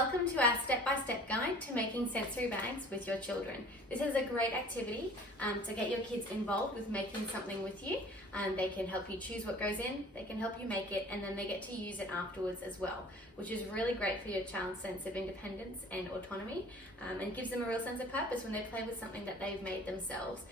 Welcome to our step-by-step guide to making sensory bags with your children. This is a great activity to get your kids involved with making something with you. They can help you choose what goes in, they can help you make it, and then they get to use it afterwards as well, which is really great for your child's sense of independence and autonomy, and gives them a real sense of purpose when they play with something that they've made themselves.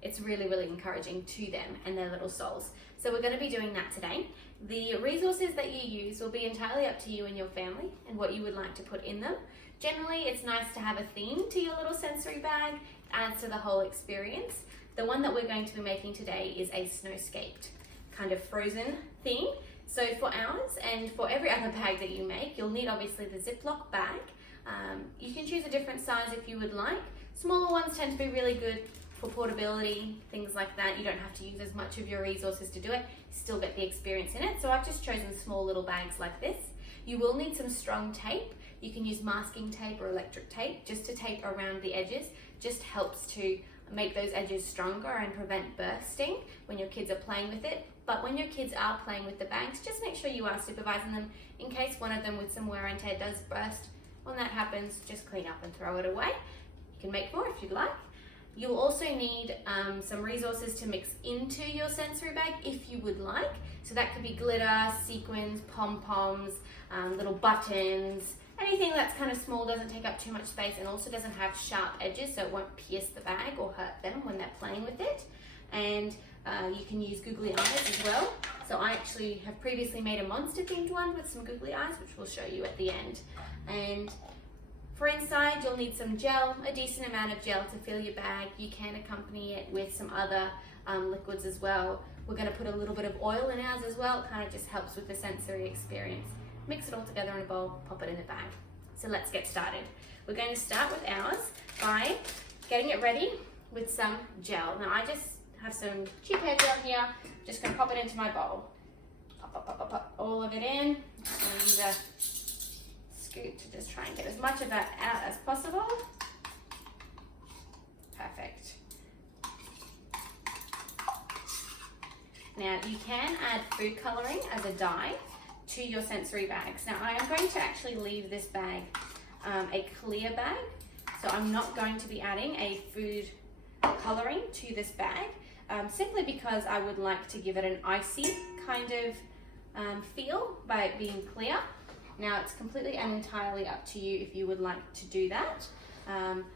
It's really, really encouraging to them and their little souls. So we're going to be doing that today. The resources that you use will be entirely up to you and your family and what you would like to put in them. Generally, it's nice to have a theme to your little sensory bag. It adds to the whole experience. The one that we're going to be making today is a snowscaped kind of frozen theme. So for ours and for every other bag that you make, you'll need obviously the Ziploc bag. You can choose a different size if you would like. Smaller ones tend to be really good for portability, things like that. You don't have to use as much of your resources to do it. You still get the experience in it. So I've just chosen small little bags like this. You will need some strong tape. You can use masking tape or electric tape just to tape around the edges. Just helps to make those edges stronger and prevent bursting when your kids are playing with it. But when your kids are playing with the bags, just make sure you are supervising them in case one of them with some wear and tear does burst. When that happens, just clean up and throw it away. You can make more if you'd like. You'll also need some resources to mix into your sensory bag if you would like. So that could be glitter, sequins, pom poms, little buttons, anything that's kind of small, doesn't take up too much space, and also doesn't have sharp edges so it won't pierce the bag or hurt them when they're playing with it. And you can use googly eyes as well. So I actually have previously made a monster themed one with some googly eyes, which we'll show you at the end. And for inside, you'll need some gel, a decent amount of gel to fill your bag. You can accompany it with some other liquids as well. We're going to put a little bit of oil in ours as well. It kind of just helps with the sensory experience. Mix it all together in a bowl, pop it in the bag. So let's get started. We're going to start with ours by getting it ready with some gel. Now I just have some cheap hair gel here. I'm just going to pop it into my bowl. Pop all of it in. I'm going to use a scoop to just try and get as much of that out as possible. Perfect. Now you can add food coloring as a dye to your sensory bags. Now I am going to actually leave this bag a clear bag, so I'm not going to be adding a food coloring to this bag, simply because I would like to give it an icy kind of feel by it being clear. Now it's completely and entirely up to you if you would like to do that.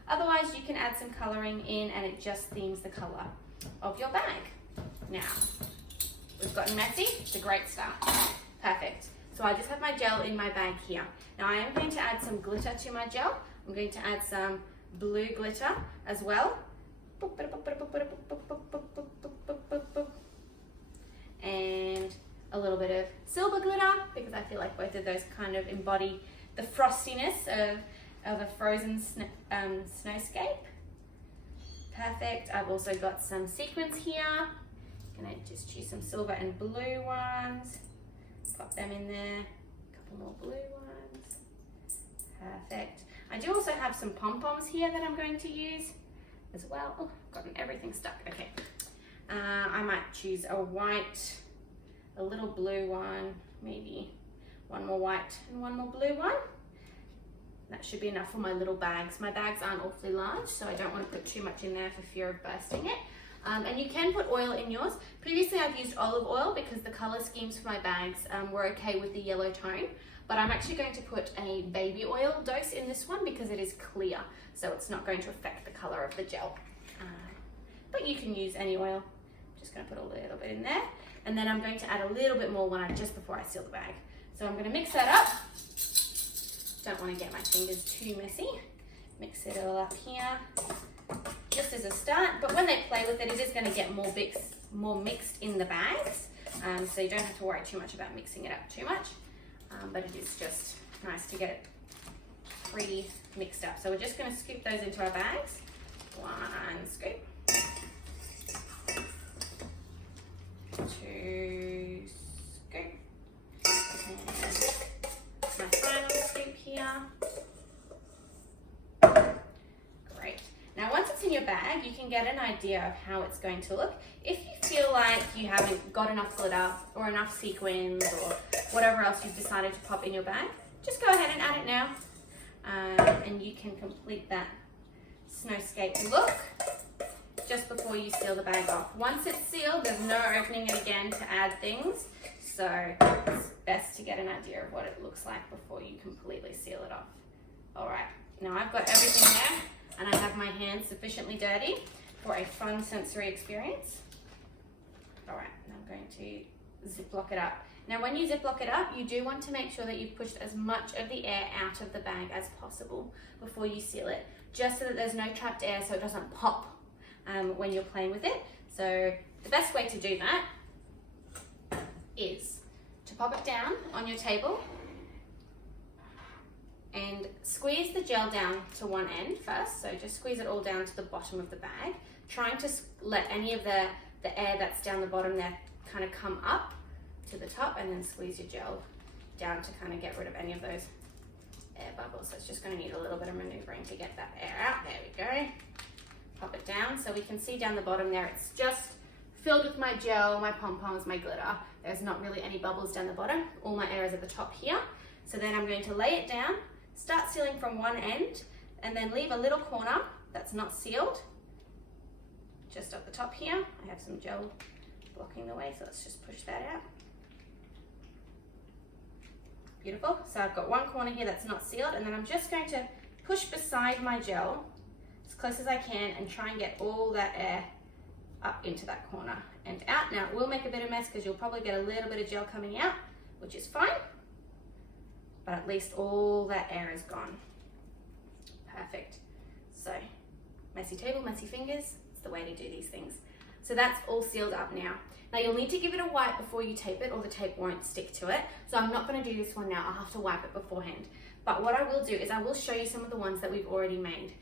Otherwise you can add some coloring in and it just themes the color of your bag. Now, we've gotten messy, it's a great start. Perfect. So I just have my gel in my bag here. Now I am going to add some glitter to my gel. I'm going to add some blue glitter as well. And a little bit of silver glitter, because I feel like both of those kind of embody the frostiness of a frozen snowscape. Perfect. I've also got some sequins here. I'm gonna just choose some silver and blue ones. Pop them in there. A couple more blue ones. Perfect. I do also have some pom poms here that I'm going to use as well. Oh, gotten everything stuck. Okay. I might choose a white, a little blue one, maybe one more white and one more blue one. That should be enough for my little bags. My bags aren't awfully large, so I don't want to put too much in there for fear of bursting it. And you can put oil in yours. Previously I've used olive oil because the color schemes for my bags were okay with the yellow tone, but I'm actually going to put a baby oil dose in this one because it is clear, so it's not going to affect the color of the gel. But you can use any oil. I'm just going to put a little bit in there. And then I'm going to add a little bit more just before I seal the bag. So I'm going to mix that up. Don't want to get my fingers too messy. Mix it all up here, just as a start. But when they play with it, it is going to get more mixed in the bags. So you don't have to worry too much about mixing it up too much. But it is just nice to get it pre-mixed up. So we're just going to scoop those into our bags. One scoop. 2 scoop, and my final scoop here. Great. Now once it's in your bag, you can get an idea of how it's going to look. If you feel like you haven't got enough glitter or enough sequins or whatever else you've decided to pop in your bag, just go ahead and add it now. And you can complete that snowscape look just before you seal the bag off. Once it's sealed, there's no opening it again to add things. So it's best to get an idea of what it looks like before you completely seal it off. All right, now I've got everything there and I have my hands sufficiently dirty for a fun sensory experience. All right, now I'm going to ziplock it up. Now when you ziplock it up, you do want to make sure that you've pushed as much of the air out of the bag as possible before you seal it, just so that there's no trapped air so it doesn't pop when you're playing with it. So the best way to do that is to pop it down on your table and squeeze the gel down to one end first. So just squeeze it all down to the bottom of the bag, trying to let any of the air that's down the bottom there kind of come up to the top, and then squeeze your gel down to kind of get rid of any of those air bubbles. So it's just going to need a little bit of maneuvering to get that air out. There we go. Pop it down so we can see down the bottom there. It's just filled with my gel, my pom-poms, my glitter. There's not really any bubbles down the bottom. All my air is at the top here. So then I'm going to lay it down, start sealing from one end, and then leave a little corner that's not sealed just up the top here. I have some gel blocking the way, so let's just push that out. Beautiful. So I've got one corner here that's not sealed, and then I'm just going to push beside my gel as close as I can and try and get all that air up into that corner and out. Now it will make a bit of mess because you'll probably get a little bit of gel coming out, which is fine, but at least all that air is gone. Perfect. So messy table, messy fingers, it's the way to do these things. So that's all sealed up now. Now you'll need to give it a wipe before you tape it, or the tape won't stick to it. So I'm not going to do this one now, I'll have to wipe it beforehand. But what I will do is I will show you some of the ones that we've already made.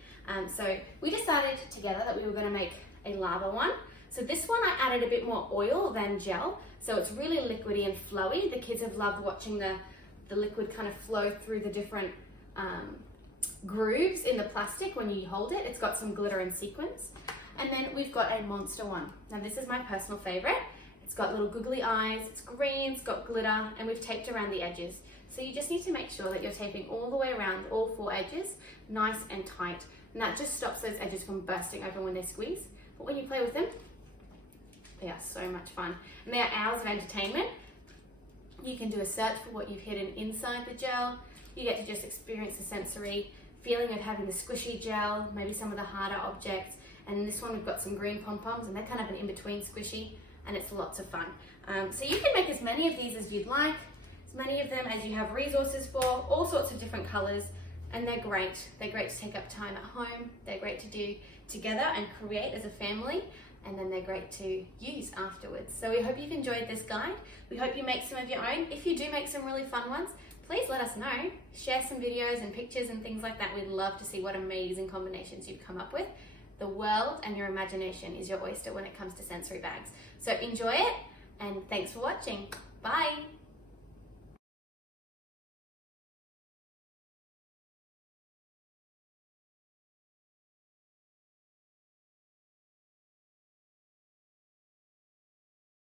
So we decided together that we were going to make a lava one. So this one I added a bit more oil than gel, so it's really liquidy and flowy. The kids have loved watching the liquid kind of flow through the different grooves in the plastic when you hold it. It's got some glitter and sequins. And then we've got a monster one. Now this is my personal favorite. It's got little googly eyes, it's green, it's got glitter, and we've taped around the edges. So you just need to make sure that you're taping all the way around all four edges, nice and tight. And that just stops those edges from bursting open when they squeeze. But when you play with them, they are so much fun. And they are hours of entertainment. You can do a search for what you've hidden inside the gel. You get to just experience the sensory feeling of having the squishy gel, maybe some of the harder objects. And in this one we've got some green pom-poms, and they're kind of an in-between squishy, and it's lots of fun. So you can make as many of these as you'd like, as many of them as you have resources for, all sorts of different colors, and they're great. They're great to take up time at home, they're great to do together and create as a family, and then they're great to use afterwards. So we hope you've enjoyed this guide. We hope you make some of your own. If you do make some really fun ones, please let us know. Share some videos and pictures and things like that. We'd love to see what amazing combinations you've come up with. The world and your imagination is your oyster when it comes to sensory bags. So enjoy it, and thanks for watching. Bye.